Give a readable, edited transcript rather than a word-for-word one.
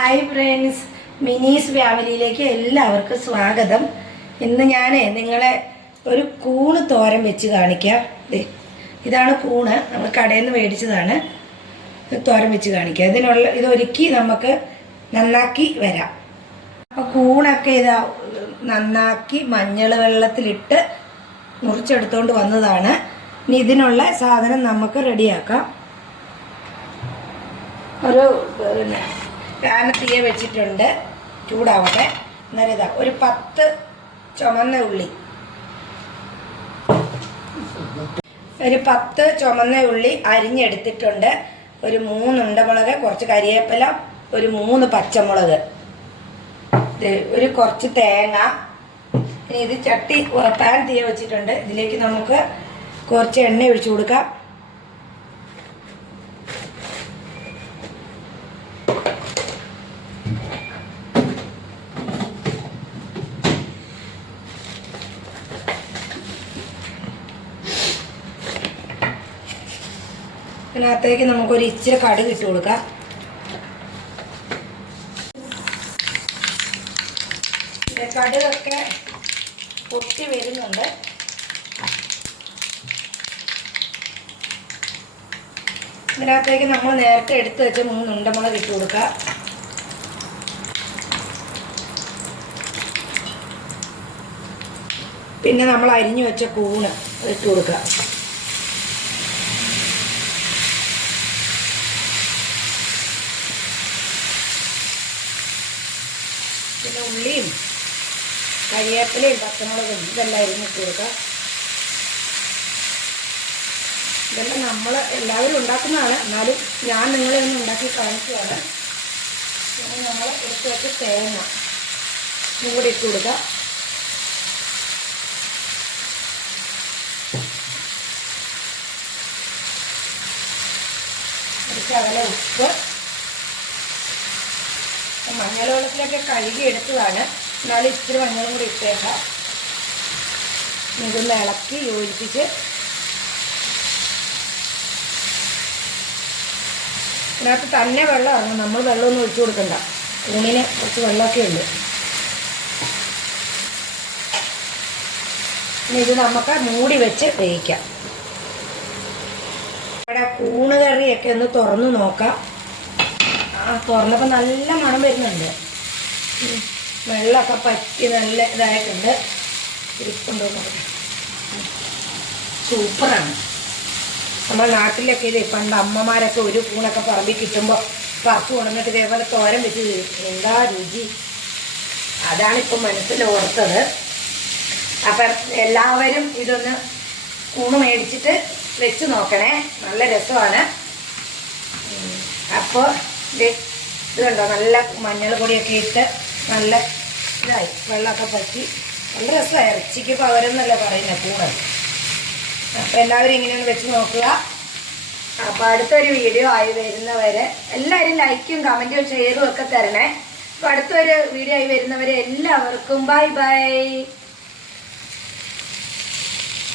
Hi friends, മിനീസ് ഫാമിലിയിലേക്ക് എല്ലാവർക്കും സ്വാഗതം. ഇന്ന് ഞാൻ നിങ്ങളെ ഒരു കൂണ് തോരൻ വെച്ച് കാണിക്കാം. ഇതാണ് കൂണ്, നമ്മൾ കടയിൽ നിന്ന് മേടിച്ചതാണ്. തോരൻ വെച്ച് കാണിക്കാം. ഇതൊരുക്കി നമുക്ക് നന്നാക്കി വരാം. അപ്പോൾ കൂണൊക്കെ നന്നാക്കി മഞ്ഞൾ വെള്ളത്തിലിട്ട് മുറിച്ചെടുത്തുകൊണ്ട് വന്നതാണ്. ഇനി ഇതിനുള്ള സാധനം നമുക്ക് റെഡിയാക്കാം. ഒരു പാൻ തീയ വെച്ചിട്ടുണ്ട്, ചൂടാവട്ടെ. അന്നേരം ഒരു 10 ചുമന്ന ഉള്ളി, അരിഞ്ഞെടുത്തിട്ടുണ്ട്. ഒരു 3 ഉണ്ടമുളക്, കുറച്ച് കരിവേപ്പില, ഒരു 3 പച്ചമുളക്, ഒരു കുറച്ച് തേങ്ങ. ഇനി ഇത് പാൻ തീയ വെച്ചിട്ടുണ്ട്. ഇതിലേക്ക് നമുക്ക് കുറച്ച് എണ്ണ ഒഴിച്ചു കൊടുക്കാം. ഇതിനകത്തേക്ക് നമുക്കൊരു ഇച്ചിരി കടുക് ഇട്ട് കൊടുക്കാം. കടുകൊക്കെ പൊട്ടി വരുന്നുണ്ട്. ഇതിനകത്തേക്ക് നമ്മൾ നേരത്തെ എടുത്ത് വെച്ച് 3 ഉണ്ടമുളക് ഇട്ട് കൊടുക്കുക. പിന്നെ നമ്മൾ അരിഞ്ഞു വെച്ച കൂണ് ഇട്ട് കൊടുക്കുക. പിന്നെ ഉള്ളിയും കരിവേപ്പിലയും പച്ചമുളകും ഇതെല്ലാം അരിഞ്ഞിട്ട് കൊടുക്കുക. ഇതെല്ലാം നമ്മൾ എല്ലാവരും ഉണ്ടാക്കുന്നതാണ്, എന്നാലും ഞാൻ നിങ്ങളെ ഒന്ന് ഉണ്ടാക്കി കാണിക്കുകയാണ്. പിന്നെ നമ്മൾ എടുത്ത് വെച്ച് തേങ്ങ കൂടി ഇട്ട് കൊടുക്കുക. ശകലം ഉപ്പ്, മഞ്ഞൾ വെള്ളത്തിലൊക്കെ കഴുകി എടുത്തതാണ്, എന്നാലും ഇച്ചിരി മഞ്ഞളും കൂടി ഇട്ടേക്കാം. ഇതൊന്ന് ഇളക്കി യോജിപ്പിച്ച് ഇതിനകത്ത് തന്നെ വെള്ളം ഇറങ്ങും. നമ്മൾ വെള്ളമൊന്നും ഒഴിച്ചു കൊടുക്കണ്ട, കൂണിന് കുറച്ച് വെള്ളമൊക്കെ ഉണ്ട്. ഇനി ഇത് നമുക്ക് മൂടി വെച്ച് വേവിക്കാം. ഇവിടെ കൂണ് കറിയൊക്കെ ഒന്ന് തുറന്ന് നോക്കാം. തുറന്നപ്പോൾ നല്ല മണം വരുന്നുണ്ട്. വെള്ളമൊക്കെ പറ്റി നല്ല ഇതായിട്ടുണ്ട്. ഇരിപ്പുണ്ടോ നോക്കാം. സൂപ്പറാണ്. നമ്മുടെ നാട്ടിലൊക്കെ പണ്ട് അമ്മമാരൊക്കെ ഒരു കൂണൊക്കെ പറമ്പിൽ കിട്ടുമ്പോൾ പറിച്ചു കൊണ്ടുവന്നിട്ട് ഇതേപോലെ തോരൻ വെച്ച് എന്താ രുചി. അതാണിപ്പോൾ മനസ്സിൽ ഓർത്തത്. അപ്പം എല്ലാവരും ഇതൊന്ന് കൂണ് മേടിച്ചിട്ട് വെച്ച് നോക്കണേ, നല്ല രസമാണ്. അപ്പോൾ ഇത് കണ്ടോ, നല്ല മഞ്ഞൾ പൊടിയൊക്കെ ഇട്ട് നല്ല ഇതായി, വെള്ളമൊക്കെ പറ്റി നല്ല രസമായി. ഇറച്ചിക്ക് പകരെന്നല്ല പറയുന്നത് കൂണ്. അപ്പോൾ എല്ലാവരും ഇങ്ങനെയൊന്ന് വെച്ച് നോക്കുക. അപ്പോൾ അടുത്തൊരു വീഡിയോ ആയി വരുന്നവരെ എല്ലാവരും ലൈക്കും കമൻറ്റും ഷെയറും ഒക്കെ തരണേ. അപ്പോൾ അടുത്തൊരു വീഡിയോ ആയി വരുന്നവരെ എല്ലാവർക്കും ബൈ ബൈ.